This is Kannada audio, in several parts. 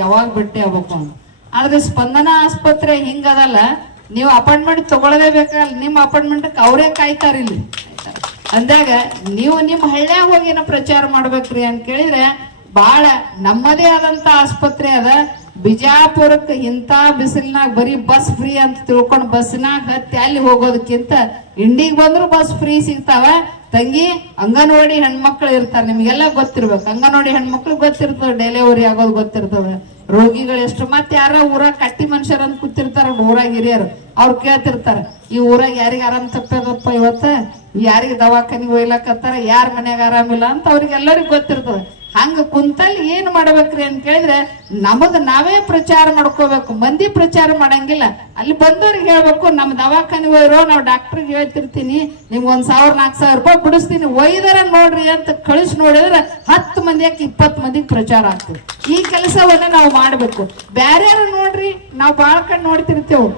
ಯಾವಾಗ ಭೇಟಿ ಆಗ್ಬೇಕು ಅಂತ. ಆದ್ರೆ ಸ್ಪಂದನ ಆಸ್ಪತ್ರೆ ಹಿಂಗದಲ್ಲ, ನೀವು ಅಪಾಯಿಂಟ್ಮೆಂಟ್ ತಗೊಳ್ಳದೇ ಬೇಕಲ್ಲ, ನಿಮ್ಮ ಅಪಾಯಿಂಟ್ಮೆಂಟ್ ಅವರೇ ಕಾಯ್ತಾರ ಇಲ್ಲಿ ಅಂದಾಗ ನೀವು ನಿಮ್ಮ ಹಳ್ಳ್ಯಾಗ ಹೋಗಿ ಏನೋ ಪ್ರಚಾರ ಮಾಡ್ಬೇಕ್ರಿ ಅಂತ ಕೇಳಿದ್ರೆ ಬಹಳ ನಮ್ಮದೇ ಆದಂತ ಆಸ್ಪತ್ರೆ ಅದ. ಬಿಜಾಪುರಕ್ಕೆ ಇಂತ ಬಿಸಿಲಿನಾಗ ಬರೀ ಬಸ್ ಫ್ರೀ ಅಂತ ತಿಳ್ಕೊಂಡು ಬಸ್ನಾಗ ಹತ್ತಿ ಅಲ್ಲಿ ಹೋಗೋದಕ್ಕಿಂತ ಇಂಡಿಗೆ ಬಂದ್ರು ಬಸ್ ಫ್ರೀ ಸಿಗ್ತಾವ. ತಂಗಿ ಅಂಗನವಾಡಿ ಹೆಣ್ಮಕ್ಳು ಇರ್ತಾರೆ, ನಿಮ್ಗೆಲ್ಲ ಗೊತ್ತಿರ್ಬೇಕು. ಅಂಗನವಾಡಿ ಹೆಣ್ಮಕ್ಳು ಗೊತ್ತಿರ್ತದೆ, ಡೆಲಿವರಿ ಆಗೋದು ಗೊತ್ತಿರ್ತದೆ, ರೋಗಿಗಳು ಎಷ್ಟು. ಮತ್ತೆ ಯಾರ ಊರಾಗ ಕಟ್ಟಿ ಮನುಷ್ಯರ ಅಂತ ಕೂತಿರ್ತಾರ, ಊರಾಗ ಹಿರಿಯರು ಅವ್ರು ಕೇಳ್ತಿರ್ತಾರ, ಈ ಊರಾಗ ಯಾರಿಗ ಆರಾಮ್ ತಪ್ಪದಪ್ಪ ಇವತ್ತ, ಯಾರಿಗೆ ದವಾಖಾನಿಗೆ ಒಯ್ಲಕತ್ತಾರ, ಯಾರ ಮನ್ಯಾಗ ಆರಾಮಿಲ್ಲ ಅಂತ ಅವ್ರಿಗೆಲ್ಲರಿಗೂ ಗೊತ್ತಿರ್ತದೆ. ಹಂಗ ಕುಂತಲ್ಲಿ ಏನ್ ಮಾಡ್ಬೇಕ್ರಿ ಅಂತ ಕೇಳಿದ್ರೆ ನಮಗ್ ನಾವೇ ಪ್ರಚಾರ ಮಾಡ್ಕೋಬೇಕು, ಮಂದಿ ಪ್ರಚಾರ ಮಾಡಂಗಿಲ್ಲ. ಅಲ್ಲಿ ಬಂದವ್ರಿಗೆ ಹೇಳ್ಬೇಕು, ನಮ್ ದವಾಖಾನೆ ಒಯ್ರೋ, ನಾವು ಡಾಕ್ಟರ್ಗೆ ಹೇಳ್ತಿರ್ತೀನಿ, ನಿಮ್ಗೆ 1,000-4,000 ರೂಪಾಯಿ ಬಿಡಿಸ್ತೀನಿ, ಒಯ್ದರ ನೋಡ್ರಿ ಅಂತ ಕಳಿಸಿ ನೋಡಿದ್ರೆ 10 ಮಂದಿಯಾಕೆ 20 ಮಂದಿಗೆ ಪ್ರಚಾರ ಆಗ್ತದೆ. ಈ ಕೆಲಸವನ್ನ ನಾವು ಮಾಡ್ಬೇಕು. ಬ್ಯಾರ್ಯಾರು ನೋಡ್ರಿ, ನಾವು ಬಾಳ ಕಡೆ ನೋಡ್ತಿರ್ತೇವೆ,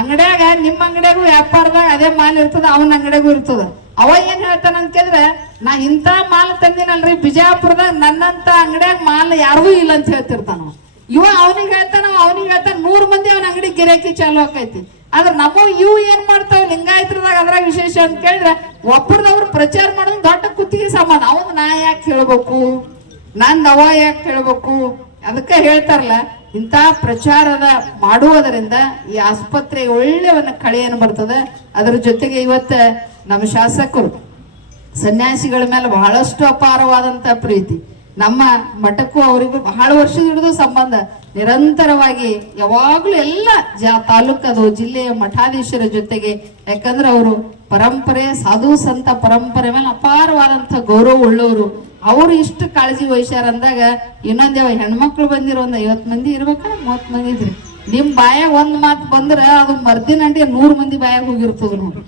ಅಂಗಡ್ಯಾಗ ನಿಮ್ಮ ಅಂಗಡಿಯಾಗೂ ವ್ಯಾಪಾರದಾಗ ಅದೇ ಮಾಲ್ ಇರ್ತದ, ಅವನ ಅಂಗಡಿಯಾಗೂ ಇರ್ತದ. ಅವ ಏನ್ ಹೇಳ್ತಾನ ಅಂತ ಕೇಳಿದ್ರೆ, ನಾ ಇಂತ ಮಾಲ್ ತಂದಿನಲ್ರಿ ಬಿಜಾಪುರದಾಗ, ನನ್ನಂತ ಅಂಗಡಿಯಾಗ ಮಾಲ್ ಯಾರಿಗೂ ಇಲ್ಲ ಅಂತ ಹೇಳ್ತಿರ್ತಾನ. ಇವ ಅವನಿಗೆ ಹೇಳ್ತಾನ 100 ಮಂದಿ ಅವನ ಅಂಗಡಿ ಗಿರಾಕಿ ಚಾಲು ಆಕೈತಿ. ಆದ್ರೆ ನಮ್ಮ ಇವು ಏನ್ ಮಾಡ್ತಾವ ಲಿಂಗಾಯತ್ರದಾಗ ಅದ್ರಾಗ ವಿಶೇಷ ಅಂತ ಕೇಳಿದ್ರೆ ಒಬ್ಬರದವ್ರು ಪ್ರಚಾರ ಮಾಡೋದು ದೊಡ್ಡ ಕುತ್ತಿಗೆ ಸಮಾನ. ಅವನ್ ನಾ ಯಾಕೆ ಹೇಳ್ಬೇಕು, ನಾನ್ ಅವ ಯಾಕೆ ಹೇಳ್ಬೇಕು? ಅದಕ್ಕೆ ಹೇಳ್ತಾರಲ್ಲ, ಇಂಥ ಪ್ರಚಾರದ ಮಾಡುವುದರಿಂದ ಈ ಆಸ್ಪತ್ರೆ ಒಳ್ಳೆ ಒಂದು ಕಳೆಯನ್ನು ಬರ್ತದೆ. ಅದರ ಜೊತೆಗೆ ಇವತ್ತ ನಮ್ಮ ಶಾಸಕರು ಸನ್ಯಾಸಿಗಳ ಮೇಲೆ ಬಹಳಷ್ಟು ಅಪಾರವಾದಂತ ಪ್ರೀತಿ. ನಮ್ಮ ಮಠಕ್ಕೂ ಅವರಿಗೂ ಬಹಳ ವರ್ಷದ ಹಿಡಿದು ಸಂಬಂಧ, ನಿರಂತರವಾಗಿ ಯಾವಾಗ್ಲೂ ಎಲ್ಲ ತಾಲೂಕದು ಜಿಲ್ಲೆಯ ಮಠಾಧೀಶರ ಜೊತೆಗೆ, ಯಾಕಂದ್ರೆ ಅವರು ಪರಂಪರೆ ಸಾಧು ಸಂತ ಪರಂಪರೆ ಮೇಲೆ ಅಪಾರವಾದಂತ ಗೌರವ ಉಳ್ಳವರು. ಅವರು ಇಷ್ಟು ಕಾಳಜಿ ವಹಿಸ್ಯಾರ ಅಂದಾಗ ಇನ್ನೊಂದೇವ ಹೆಣ್ಮಕ್ಳು ಬಂದಿರೋ 50 ಮಂದಿ ಇರ್ಬೇಕ, 30 ಮಂದಿ ಇದ್ರಿ. ನಿಮ್ ಬಾಯಾಗ ಒಂದ್ ಮಾತು ಬಂದ್ರ ಅದು ಮರ್ದಿನ 100 ಮಂದಿ ಬಾಯಾಗ ಹೋಗಿರ್ತದ ನೋಡ್ರಿ.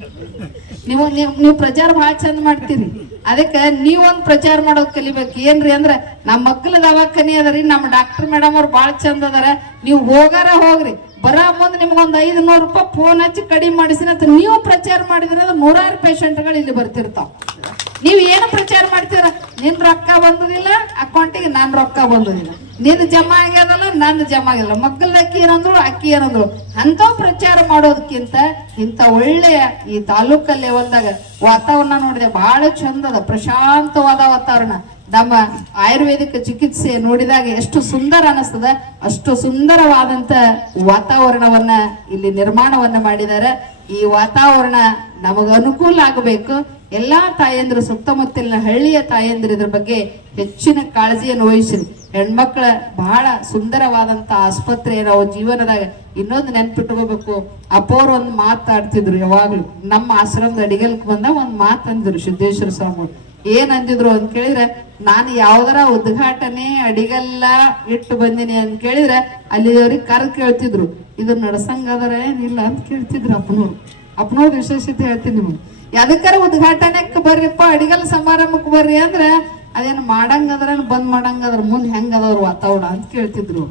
ನೀವು ಪ್ರಚಾರ ಬಹಳ ಚಂದ ಮಾಡ್ತೀರಿ. ಅದಕ್ಕೆ ನೀವೊಂದ್ ಪ್ರಚಾರ ಮಾಡೋದ್ ಕಲಿಬೇಕು. ಏನ್ರಿ ಅಂದ್ರ ನಮ್ಮ ಮಕ್ಕಳ ದವಾಖಾನೆ ಅದರಿ, ನಮ್ಮ ಡಾಕ್ಟರ್ ಮೇಡಮ್ ಅವ್ರು ಬಾಳ ಚಂದ ಅದಾರ, ನೀವು ಹೋಗಾರ ಹೋಗ್ರಿ, ಬರೋ ಮುಂದೆ ನಿಮ್ಗೊಂದ್ 500 ರೂಪಾಯಿ ಫೋನ್ ಹಚ್ಚಿ ಕಡಿಮೆ ಮಾಡಿಸಿನ ಅಂತ ನೀವು ಪ್ರಚಾರ ಮಾಡಿದ್ರೆ 100 ಪೇಷಂಟ್ಗಳು ಇಲ್ಲಿ ಬರ್ತಿರ್ತಾವ. ನೀವ್ ಏನು ಪ್ರಚಾರ ಮಾಡ್ತೀರ, ನಿನ್ ರೊಕ್ಕ ಬಂದುದಿಲ್ಲ ಅಕೌಂಟಿಗೆ, ನಾನ್ ರೊಕ್ಕ ಬಂದುದಿಲ್ಲ, ನಿನ್ ಜಮಾ ಆಗ್ಯದಲ್ಲ ನಂದು ಜಮಾ ಆಗಿಲ್ಲ, ಮಕ್ಕಳ ಅಕ್ಕಿ ಏನಂದ್ರು ಅಕ್ಕಿ ಏನಂದ್ರು ಅಂತ ಪ್ರಚಾರ ಮಾಡೋದಕ್ಕಿಂತ ಇಂಥ ಒಳ್ಳೆಯ ಈ ತಾಲೂಕಾ ಲೆವೆಲ್ದಾಗ ವಾತಾವರಣ ನೋಡಿದೆ ಬಹಳ ಚಂದ ಅದ, ಪ್ರಶಾಂತವಾದ ವಾತಾವರಣ. ನಮ್ಮ ಆಯುರ್ವೇದಿಕ್ ಚಿಕಿತ್ಸೆ ನೋಡಿದಾಗ ಎಷ್ಟು ಸುಂದರ ಅನಿಸ್ತದ, ಅಷ್ಟು ಸುಂದರವಾದಂತ ವಾತಾವರಣವನ್ನ ಇಲ್ಲಿ ನಿರ್ಮಾಣವನ್ನ ಮಾಡಿದ್ದಾರೆ. ಈ ವಾತಾವರಣ ನಮಗ ಅನುಕೂಲ ಆಗಬೇಕು. ಎಲ್ಲಾ ತಾಯಂದ್ರು, ಸುತ್ತಮುತ್ತಲಿನ ಹಳ್ಳಿಯ ತಾಯಂದ್ರು ಇದ್ರ ಬಗ್ಗೆ ಹೆಚ್ಚಿನ ಕಾಳಜಿಯನ್ನು ವಹಿಸಿರಿ. ಹೆಣ್ಮಕ್ಳ ಬಹಳ ಸುಂದರವಾದಂತ ಆಸ್ಪತ್ರೆ ನಾವು ಜೀವನದಾಗ ಇನ್ನೊಂದು ನೆನ್ಪಿಟ್ಕೋಬೇಕು. ಅಪ್ಪೋರು ಒಂದ್ ಮಾತಾಡ್ತಿದ್ರು ಯಾವಾಗ್ಲೂ, ನಮ್ಮ ಆಶ್ರಮದ ಅಡಿಗಲ್ಕ್ ಬಂದ ಒಂದ್ ಮಾತಂದ್ರು ಸಿದ್ದೇಶ್ವರ ಸ್ವಾಮಿ. ಏನ್ ಅಂದಿದ್ರು ಅಂತ ಕೇಳಿದ್ರೆ, ನಾನು ಯಾವ್ದಾರ ಉದ್ಘಾಟನೆ ಅಡಿಗಲ್ಲ ಇಟ್ಟು ಬಂದಿನಿ ಅಂತ ಕೇಳಿದ್ರೆ ಅಲ್ಲಿದವ್ರಿಗೆ ಕರ್ ಕೇಳ್ತಿದ್ರು, ಇದು ನಡ್ಸಂಗದರ ಏನಿಲ್ಲ ಅಂತ ಕೇಳ್ತಿದ್ರು ಅಪ್ಪನವ್ರ ವಿಶೇಷತೆ ಹೇಳ್ತೀನಿ ನಿಮ್ಗೆ. ಯಾವ್ದಕ್ಕಾರ ಉದ್ಘಾಟನೆಕ್ ಬರ್ರಿಪ್ಪ, ಅಡಿಗಲ್ ಸಮಾರಂಭಕ್ಕೆ ಬರ್ರಿ ಅಂದ್ರೆ ಅದೇನ್ ಮಾಡಂಗದ್ರ ಬಂದ್ ಮಾಡಂಗದ್ರ ಮುಂದ್ ಹೆಂಗದವ್ರ ವಾತಾವರಣ ಅಂತ ಕೇಳ್ತಿದ್ರು.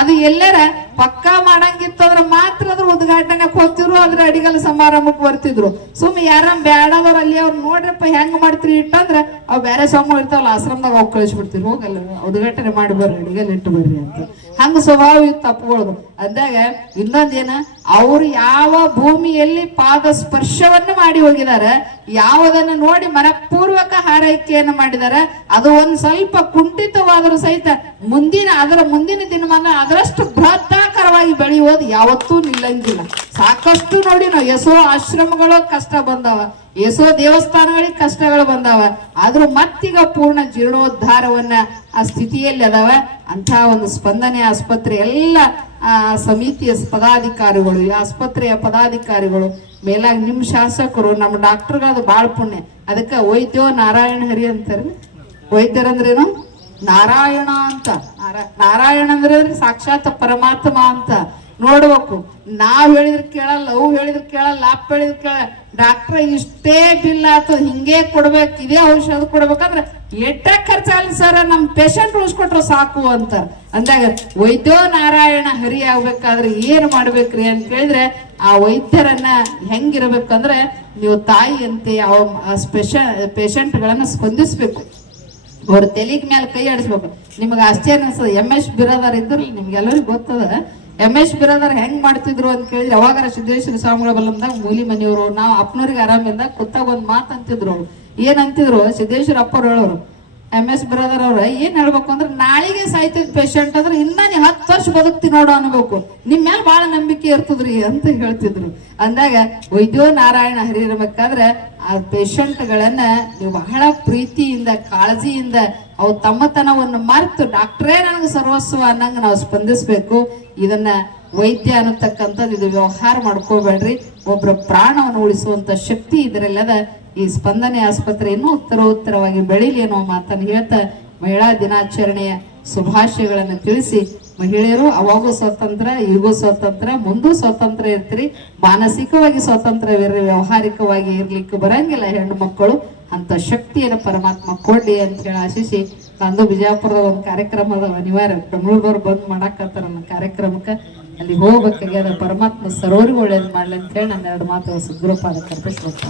ಅದು ಎಲ್ಲರ ಪಕ್ಕಾ ಮಾಡಂಗಿತ್ತಂದ್ರ ಮಾತ್ರ ಅದ್ರ ಉದ್ಘಾಟನೆಕ್ ಹೋಗ್ತಿದ್ರು, ಅದ್ರ ಅಡಿಗಲ್ ಸಮಾರಂಭಕ್ಕೆ ಬರ್ತಿದ್ರು. ಸುಮ್ಮನೆ ಯಾರ ಬ್ಯಾಡದವ್ರ ಅಲ್ಲಿ ಅವ್ರು ನೋಡ್ರಪ್ಪ ಹೆಂಗ್ ಮಾಡ್ತೀರಿ ಇಟ್ಟಂದ್ರ ಅವ್ ಬೇರೆ ಸ್ವಾಮಿ ಇರ್ತಾವಲ್ಲ ಆಶ್ರಮದಾಗ ಹೋಗಿ ಕಳಿಸ್ಬಿಡ್ತಿರು, ಹೋಗಲ್ಲ ಉದ್ಘಾಟನೆ ಮಾಡಿ ಬರ್ರಿ ಅಡಿಗಲ್ ಇಟ್ಟು ಬರ್ರಿ ಅಂತ. ಹಂಗ ಸ್ವಭಾವ ಇತ್ತು ತಪ್ಪುಗಳದು. ಅಂದಾಗ ಇನ್ನೊಂದೇನ, ಅವ್ರು ಯಾವ ಭೂಮಿಯಲ್ಲಿ ಪಾದ ಸ್ಪರ್ಶವನ್ನು ಮಾಡಿ ಹೋಗಿದಾರೆ, ಯಾವುದನ್ನು ನೋಡಿ ಮನಪೂರ್ವಕ ಹಾರೈಕೆಯನ್ನು ಮಾಡಿದಾರೆ, ಅದು ಒಂದ್ ಸ್ವಲ್ಪ ಕುಂಠಿತವಾದರೂ ಸಹಿತ ಅದರ ಮುಂದಿನ ದಿನಮಾನ ಅದರಷ್ಟು ಬೃಹತ್ತಾಕರವಾಗಿ ಬೆಳೆಯುವುದು ಯಾವತ್ತೂ ನಿಲ್ಲಂಗಿಲ್ಲ. ಸಾಕಷ್ಟು ನೋಡಿ ನಾವು ಎಸೋ ಆಶ್ರಮಗಳು ಕಷ್ಟ ಬಂದವ, ಎಸೋ ದೇವಸ್ಥಾನಗಳಿಗೆ ಕಷ್ಟಗಳು ಬಂದಾವ, ಆದ್ರೂ ಮತ್ತೀಗ ಪೂರ್ಣ ಜೀರ್ಣೋದ್ಧಾರವನ್ನ ಆ ಸ್ಥಿತಿಯಲ್ಲಿ ಅದಾವ. ಅಂತ ಒಂದು ಸ್ಪಂದನೆ ಆಸ್ಪತ್ರೆ ಎಲ್ಲ ಸಮಿತಿಯ ಪದಾಧಿಕಾರಿಗಳು, ಈ ಆಸ್ಪತ್ರೆಯ ಪದಾಧಿಕಾರಿಗಳು, ಮೇಲಾಗಿ ನಿಮ್ ಶಾಸಕರು, ನಮ್ಮ ಡಾಕ್ಟರ್ಗಳದು ಬಾಳ್ ಪುಣ್ಯ. ಅದಕ್ಕೆ ವೈದ್ಯೋ ನಾರಾಯಣ ಹರಿ ಅಂತಾರೆ. ವೈದ್ಯರಂದ್ರೇನು? ನಾರಾಯಣ ಅಂತ. ನಾರಾಯಣ ಅಂದ್ರೆ ಸಾಕ್ಷಾತ್ ಪರಮಾತ್ಮ ಅಂತ ನೋಡ್ಬೇಕು. ನಾವ್ ಹೇಳಿದ್ರೆ ಕೇಳಲ್ಲ, ಅವು ಹೇಳಿದ್ರೆ ಕೇಳಲ್ಲ, ಅಪ್ಪ ಹೇಳಿದ್ರೆ ಕೇಳಲ್ಲ. ಡಾಕ್ಟರ್ ಇಷ್ಟೇ ಬಿಲ್ ಆತು ಹಿಂಗೆ ಕೊಡ್ಬೇಕು, ಇದೇ ಔಷಧ ಕೊಡ್ಬೇಕಂದ್ರೆ ಎಟ್ಟ ಖರ್ಚಾಗಲಿ ಸರ್, ನಮ್ ಪೇಷಂಟ್ ಉಳಿಸ್ಕೊಟ್ರು ಸಾಕು ಅಂತ ಅಂದಾಗ ವೈದ್ಯೋ ನಾರಾಯಣ ಹರಿ ಆಗ್ಬೇಕಾದ್ರೆ ಏನ್ ಮಾಡ್ಬೇಕ್ರಿ ಅಂತ ಕೇಳಿದ್ರೆ, ಆ ವೈದ್ಯರನ್ನ ಹೆಂಗಿರ್ಬೇಕಂದ್ರೆ ನೀವು ತಾಯಿಯಂತೆ ಪೇಷಂಟ್ ಗಳನ್ನ ಸ್ಪಂದಿಸ್ಬೇಕು. ಅವ್ರ ತೆಲಿಗ್ ಮೇಲೆ ಕೈ ಆಡಿಸ್ಬೇಕು. ನಿಮ್ಗೆ ಆಶ್ಚರ್ಯ ಅನ್ಸದ MS ಬಿರಾದಾರ್ ಇದ್ರಲ್ಲ, ನಿಮ್ಗೆಲ್ಲರಿಗೂ ಗೊತ್ತದ MS ಬಿರಾದಾರ್ ಹೆಂಗ್ ಮಾಡ್ತಿದ್ರು ಅಂತ ಕೇಳಿದ್ರೆ, ಅವಾಗಾರ ಸಿದ್ದೇಶ್ವರ ಸ್ವಾಮಿಗಳ ಬಲ್ಲಂದಾಗ ಮೂಲಿ ಮನೆಯವರು ನಾವು ಅಪ್ಪನವ್ರಿಗೆ ಆರಾಮಿಂದ ಕೂತಾಗ ಒಂದ್ ಮಾತು ಅಂತಿದ್ರು. ಅವ್ರು ಏನಂತಿದ್ರು, ಸಿದ್ದೇಶ್ವರ ಅಪ್ಪರು ಹೇಳೋರು, MS ಬಿರಾದಾರ್ ಅವ್ರ ಏನ್ ಹೇಳ್ಬೇಕು ಅಂದ್ರೆ, ನಾಳೆಗೆ ಸಾಯ್ತಿದ್ ಪೇಷಂಟ್ ಅಂದ್ರೆ ಇನ್ನ ನೀ 10 ವರ್ಷ ಬದುಕ್ತಿ ನೋಡು ಅನ್ಬೇಕು, ನಿಮ್ ಮೇಲೆ ಬಹಳ ನಂಬಿಕೆ ಇರ್ತದ್ರಿ ಅಂತ ಹೇಳ್ತಿದ್ರು. ಅಂದಾಗ ವೈದ್ಯೋ ನಾರಾಯಣ ಹರಿ ಇರ್ಬೇಕಾದ್ರೆ ಆ ಪೇಷಂಟ್ಗಳನ್ನ ನೀವು ಬಹಳ ಪ್ರೀತಿಯಿಂದ ಕಾಳಜಿಯಿಂದ ಅವು ತಮ್ಮತನವನ್ನು ಮರೆತು ಡಾಕ್ಟ್ರೇ ನನಗೆ ಸರ್ವಸ್ವ ಅನ್ನಂಗ ನಾವು ಸ್ಪಂದಿಸ್ಬೇಕು. ಇದನ್ನ ವೈದ್ಯ ಅನ್ನತಕ್ಕಂಥದ್ದು ಇದು ವ್ಯವಹಾರ ಮಾಡ್ಕೋಬೇಡ್ರಿ. ಒಬ್ಬರ ಪ್ರಾಣವನ್ನು ಉಳಿಸುವಂತ ಶಕ್ತಿ ಇದರಲ್ಲದ. ಈ ಸ್ಪಂದನೆ ಆಸ್ಪತ್ರೆ ಇನ್ನೂ ಉತ್ತರೋತ್ತರವಾಗಿ ಬೆಳೀಲಿ ಅನ್ನೋ ಮಾತನ್ನು ಹೇಳ್ತಾ ಮಹಿಳಾ ದಿನಾಚರಣೆಯ ಶುಭಾಶಯಗಳನ್ನು ತಿಳಿಸಿ, ಮಹಿಳೆಯರು ಅವಾಗೂ ಸ್ವತಂತ್ರ, ಈಗೂ ಸ್ವತಂತ್ರ, ಮುಂದೂ ಸ್ವತಂತ್ರ ಇರ್ತೀರಿ. ಮಾನಸಿಕವಾಗಿ ಸ್ವತಂತ್ರ ವ್ಯವಹಾರಿಕವಾಗಿ ಇರ್ಲಿಕ್ಕೆ ಬರಂಗಿಲ್ಲ ಹೆಣ್ಣು ಮಕ್ಕಳು. ಅಂತ ಶಕ್ತಿಯನ್ನು ಪರಮಾತ್ಮ ಕೊಡ್ಲಿ ಅಂತ ಹೇಳಿ ಆಶಿಸಿ, ನಂದು ಬಿಜಾಪುರದ ಒಂದು ಕಾರ್ಯಕ್ರಮದ ಅನಿವಾರ್ಯ, ಬೆಂಗಳೂರದವ್ರು ಬಂದ್ ಮಾಡಾಕತ್ತಾರ ನನ್ನ ಕಾರ್ಯಕ್ರಮಕ್ಕೆ, ಅಲ್ಲಿ ಹೋಗ್ಬೇಕಾಗ್ಯದ. ಪರಮಾತ್ಮ ಸರ್ವರಿಗೂ ಒಳ್ಳೇದು ಮಾಡ್ಲಿ ಅಂತ ಹೇಳಿ ನನ್ನ 2 ಮಾತು ಗುರುಪಾದ ಕರ್ಪಿಸ್ಬೇಕು.